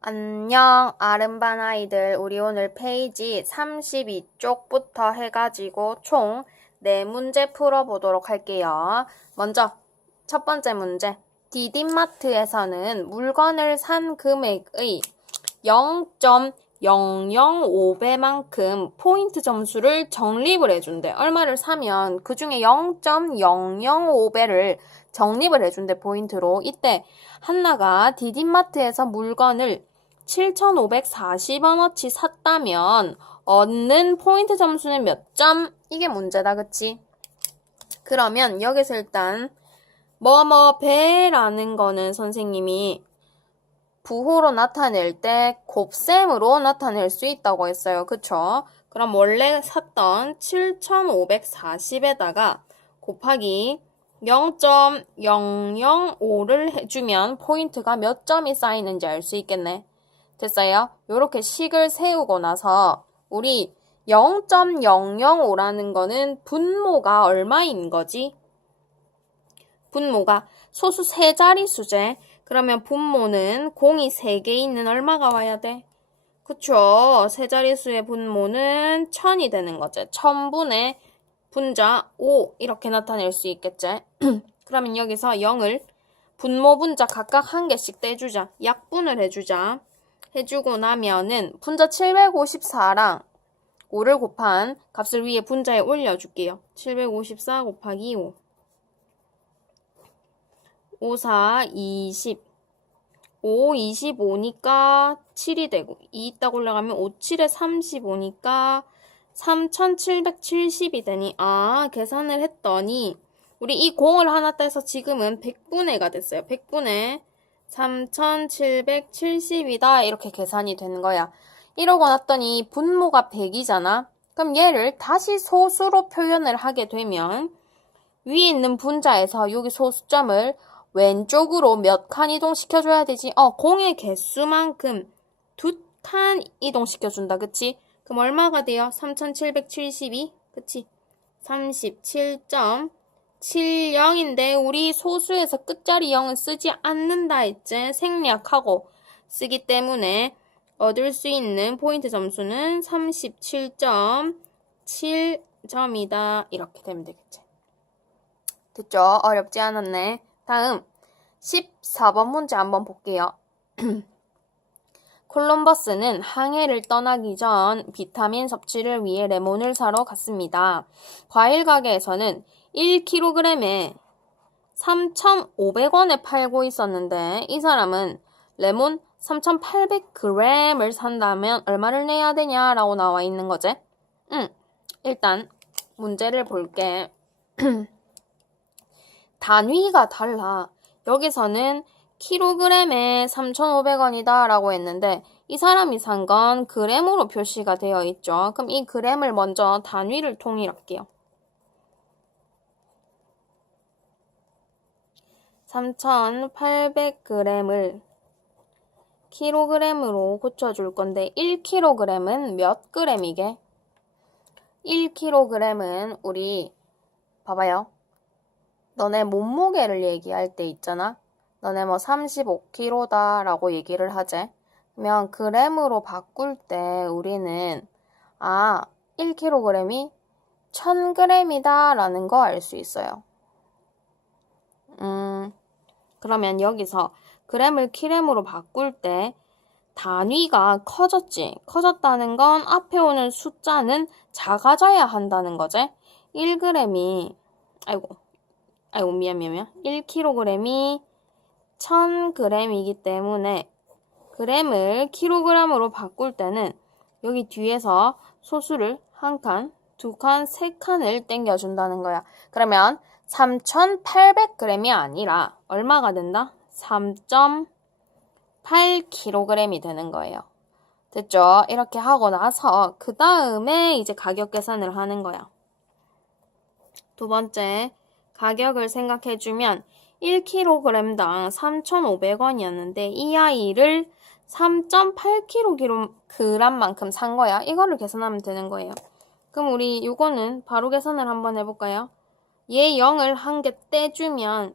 안녕, 아름반 아이들. 우리 오늘 페이지 32쪽부터 해가지고 총 4문제 풀어보도록 할게요. 먼저, 첫 번째 문제. 디딘마트에서는 물건을 산 금액의 0.005배만큼 포인트 점수를 적립을 해준대. 얼마를 사면 그 중에 0.005배를 적립을 해준대, 포인트로. 이때 한나가 디딘마트에서 물건을 7,540원어치 샀다면 얻는 포인트 점수는 몇 점? 이게 문제다, 그치? 그러면 여기서 일단 뭐뭐 배라는 거는 선생님이 부호로 나타낼 때 곱셈으로 나타낼 수 있다고 했어요. 그쵸? 그럼 원래 샀던 7,540에다가 곱하기 0.005를 해주면 포인트가 몇 점이 쌓이는지 알 수 있겠네. 됐어요? 이렇게 식을 세우고 나서 우리 0.005라는 거는 분모가 얼마인 거지? 분모가 소수 세 자릿수제. 그러면 분모는 공이 세개 있는 얼마가 와야 돼? 그쵸? 세 자릿수의 분모는 1000이 되는 거지. 1000분의 분자 5 이렇게 나타낼 수 있겠지? 그러면 여기서 0을 분모 분자 각각 한 개씩 떼주자. 약분을 해주자. 해주고 나면은 분자 754랑 5를 곱한 값을 위에 분자에 올려줄게요. 754 곱하기 5. 5, 4, 20. 5, 25니까 7이 되고 2딱 올라가면 5, 7에 35니까 3770이 되니 아 계산을 했더니 우리 이 공을 하나 떼서 지금은 100분의 가 됐어요. 100분의 3770이다 이렇게 계산이 되는 거야. 이러고 났더니 분모가 100이잖아. 그럼 얘를 다시 소수로 표현을 하게 되면 위에 있는 분자에서 여기 소수점을 왼쪽으로 몇 칸 이동시켜줘야 되지? 어, 공의 개수만큼 두 칸 이동시켜준다. 그치? 그럼 얼마가 돼요? 3772? 그치? 37.70인데 우리 소수에서 끝자리 0은 쓰지 않는다 했지? 생략하고 쓰기 때문에 얻을 수 있는 포인트 점수는 37.7점이다. 이렇게 되면 되겠지. 됐죠? 어렵지 않았네. 다음 14번 문제 한번 볼게요. 콜럼버스는 항해를 떠나기 전 비타민 섭취를 위해 레몬을 사러 갔습니다. 과일 가게에서는 1kg에 3,500원에 팔고 있었는데 이 사람은 레몬 3,800g을 산다면 얼마를 내야 되냐라고 나와 있는 거지? 응. 일단 문제를 볼게. 단위가 달라. 여기서는 킬로그램에 3,500원이다 라고 했는데 이 사람이 산 건 그램으로 표시가 되어 있죠. 그럼 이 그램을 먼저 단위를 통일할게요. 3,800g을 킬로그램으로 고쳐줄 건데 1kg은 몇 g이게? 1kg은 우리 봐봐요. 너네 몸무게를 얘기할 때 있잖아. 너네 뭐 35kg다 라고 얘기를 하재. 그러면 그램으로 바꿀 때 우리는 아 1kg이 1000g이다 라는 거 알 수 있어요. 음 그러면 여기서 그램을 키램으로 바꿀 때 단위가 커졌지. 커졌다는 건 앞에 오는 숫자는 작아져야 한다는 거지. 1g이 아이고 아이고 미안 미안 미안 1kg이 1000g이기 때문에 그램을 킬로그램으로 바꿀 때는 여기 뒤에서 소수를 한 칸, 두 칸, 세 칸을 땡겨준다는 거야. 그러면 3,800g이 아니라 얼마가 된다? 3.8kg이 되는 거예요. 됐죠? 이렇게 하고 나서 그 다음에 이제 가격 계산을 하는 거야. 두 번째, 가격을 생각해주면 1kg당 3,500원이었는데 이 아이를 3.8kg만큼 산 거야. 이거를 계산하면 되는 거예요. 그럼 우리 이거는 바로 계산을 한번 해볼까요? 얘 0을 한 개 떼주면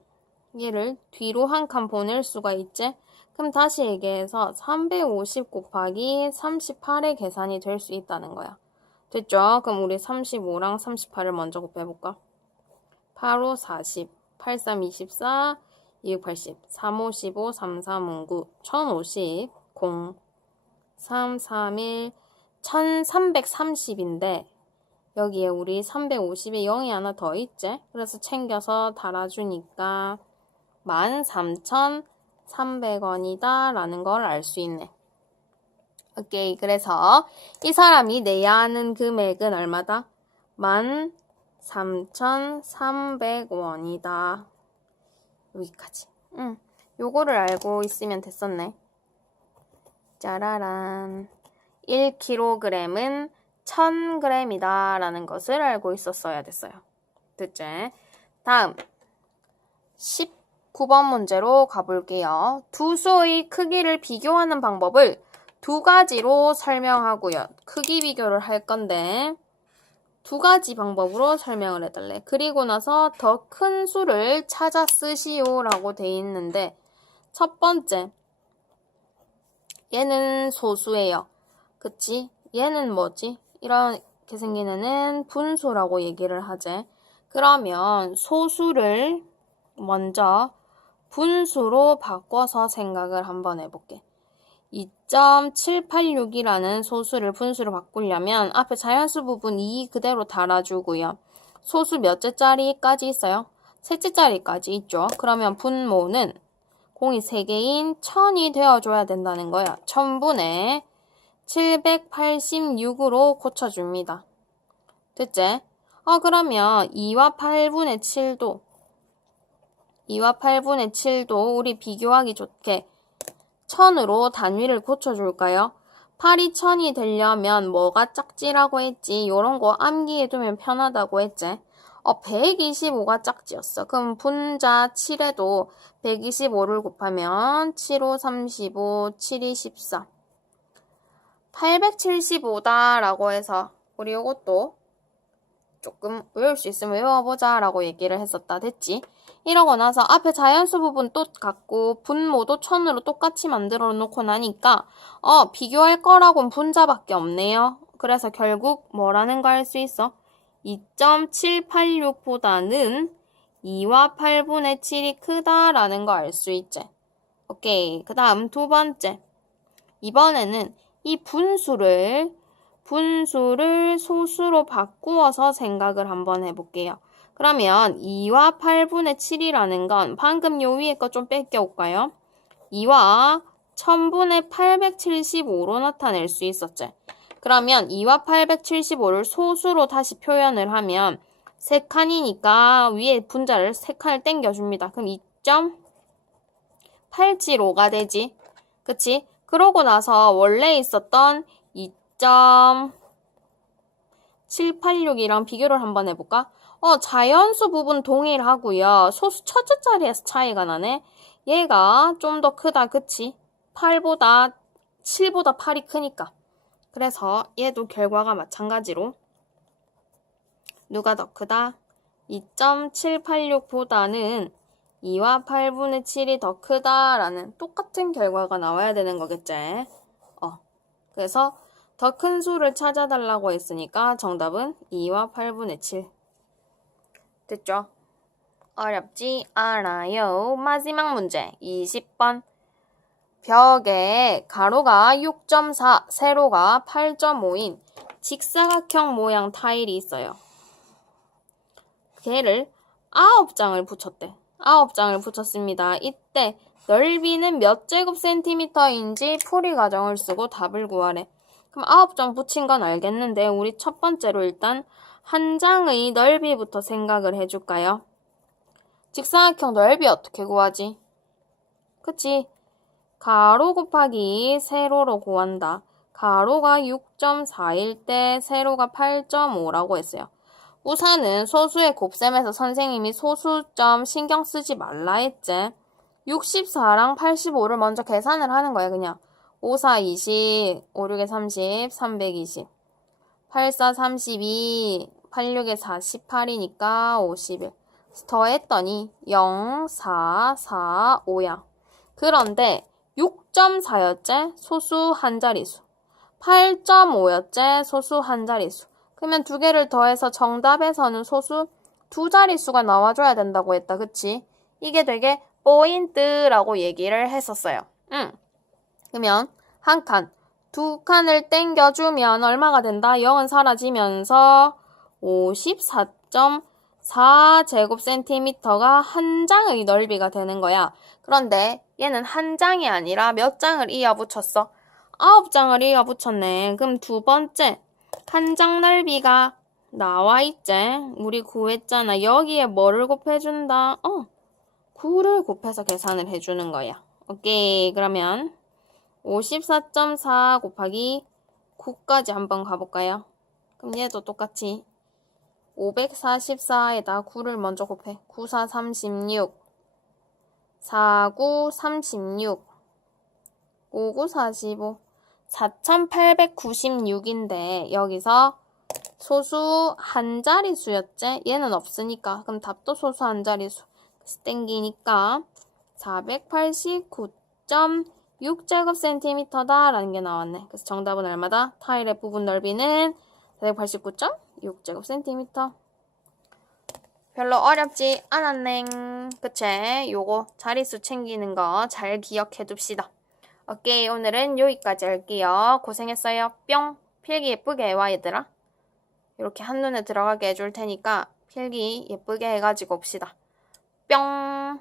얘를 뒤로 한 칸 보낼 수가 있지? 그럼 다시 얘기해서 350 곱하기 38의 계산이 될 수 있다는 거야. 됐죠? 그럼 우리 35랑 38을 먼저 곱해볼까? 8, 5, 40, 8, 3, 24, 280, 3, 5, 15, 3, 3, 9, 1050, 0, 3, 3, 1, 1330인데 여기에 우리 350에 0이 하나 더 있지? 그래서 챙겨서 달아주니까 13,300원이다 라는 걸 알 수 있네. 오케이. 그래서 이 사람이 내야 하는 금액은 얼마다? 13,300원이다. 여기까지. 응. 요거를 알고 있으면 됐었네. 짜라란. 1kg은 1000g이다 라는 것을 알고 있었어야 됐어요. 됐지? 다음 19번 문제로 가볼게요. 두 수의 크기를 비교하는 방법을 두 가지로 설명하고요. 크기 비교를 할 건데 두 가지 방법으로 설명을 해달래. 그리고 나서 더 큰 수를 찾아 쓰시오라고 돼 있는데 첫 번째 얘는 소수예요. 그치? 얘는 뭐지? 이렇게 생긴 애는 분수라고 얘기를 하재. 그러면 소수를 먼저 분수로 바꿔서 생각을 한번 해볼게. 2.786이라는 소수를 분수로 바꾸려면 앞에 자연수 부분 2 그대로 달아주고요. 소수 몇째짜리까지 있어요? 셋째짜리까지 있죠. 그러면 분모는 공이 3개인 1000이 되어줘야 된다는 거야. 1000분의 786으로 고쳐줍니다. 됐지? 어, 그러면 2와 8분의 7도 2와 8분의 7도 우리 비교하기 좋게 1000으로 단위를 고쳐줄까요? 8이 1000이 되려면 뭐가 짝지라고 했지? 요런 거 암기해 두면 편하다고 했지? 어, 125가 짝지였어. 그럼 분자 7에도 125를 곱하면 7, 5, 35, 7이 14. 875다 라고 해서 우리 이것도 조금 외울 수 있으면 외워보자 라고 얘기를 했었다 됐지 이러고 나서 앞에 자연수 부분 또 갖고 분모도 천으로 똑같이 만들어 놓고 나니까 어 비교할 거라고는 분자밖에 없네요. 그래서 결국 뭐라는 거 할 수 있어? 2.786보다는 2와 8분의 7이 크다라는 거 알 수 있지. 오케이. 그 다음 두 번째. 이번에는 이 분수를 분수를 소수로 바꾸어서 생각을 한번 해볼게요. 그러면 2와 8분의 7이라는 건 방금 요 위에 거 좀 뺏겨올까요? 2와 1000분의 875로 나타낼 수 있었지. 그러면 2와 875를 소수로 다시 표현을 하면 3칸이니까 위에 분자를 3칸을 땡겨줍니다. 그럼 2.875가 되지. 그치? 그러고 나서 원래 있었던 2.786이랑 비교를 한번 해볼까? 어, 자연수 부분 동일하고요. 소수 첫째 자리에서 차이가 나네. 얘가 좀 더 크다, 그치? 8보다, 7보다 8이 크니까. 그래서 얘도 결과가 마찬가지로 누가 더 크다? 2.786보다는 2와 8분의 7이 더 크다라는 똑같은 결과가 나와야 되는 거겠지. 어. 그래서 더 큰 수를 찾아달라고 했으니까 정답은 2와 8분의 7. 됐죠? 어렵지 않아요. 마지막 문제 20번. 벽에 가로가 6.4, 세로가 8.5인 직사각형 모양 타일이 있어요. 걔를 9장을 붙였대. 9장을 붙였습니다. 이때 넓이는 몇 제곱 센티미터인지 풀이 과정을 쓰고 답을 구하래. 그럼 9장 붙인 건 알겠는데 우리 첫 번째로 일단 한 장의 넓이부터 생각을 해줄까요? 직사각형 넓이 어떻게 구하지? 그치? 가로 곱하기 세로로 구한다. 가로가 6.4일 때 세로가 8.5라고 했어요. 우선은 소수의 곱셈에서 선생님이 소수점 신경 쓰지 말라 했지. 64랑 85를 먼저 계산을 하는 거야, 그냥. 5, 4, 20, 5, 6에 30, 320. 8, 4, 32, 8, 6에 48이니까 51. 더했더니 0, 4, 4, 5야. 그런데 6 10.4였지? 소수 한 자리수. 8.5였지? 소수 한 자리수. 그러면 두 개를 더해서 정답에서는 소수 두 자릿수가 나와줘야 된다고 했다. 그치? 이게 되게 포인트라고 얘기를 했었어요. 응. 그러면 한 칸, 두 칸을 땡겨주면 얼마가 된다? 0은 사라지면서 54.4제곱센티미터가 한 장의 넓이가 되는 거야. 그런데 얘는 한 장이 아니라 몇 장을 이어 붙였어? 아홉 장을 이어 붙였네. 그럼 두 번째, 한 장 넓이가 나와 있지? 우리 구했잖아. 여기에 뭐를 곱해준다? 어, 9를 곱해서 계산을 해주는 거야. 오케이. 그러면 54.4 곱하기 9까지 한번 가볼까요? 그럼 얘도 똑같이 544에다 9를 먼저 곱해. 9, 4, 36. 4, 9, 36. 5, 9, 45. 4896인데 여기서 소수 한 자리수였지? 얘는 없으니까. 그럼 답도 소수 한 자리수. 땡기니까 489.6제곱센티미터다 라는 게 나왔네. 그래서 정답은 얼마다? 타일의 부분 넓이는 489.6제곱센티미터. 별로 어렵지 않았네. 그치? 요거 자리수 챙기는 거 잘 기억해 둡시다. 오케이, 오늘은 여기까지 할게요. 고생했어요. 뿅! 필기 예쁘게 해와, 얘들아. 이렇게 한눈에 들어가게 해줄 테니까 필기 예쁘게 해가지고 옵시다. 뿅!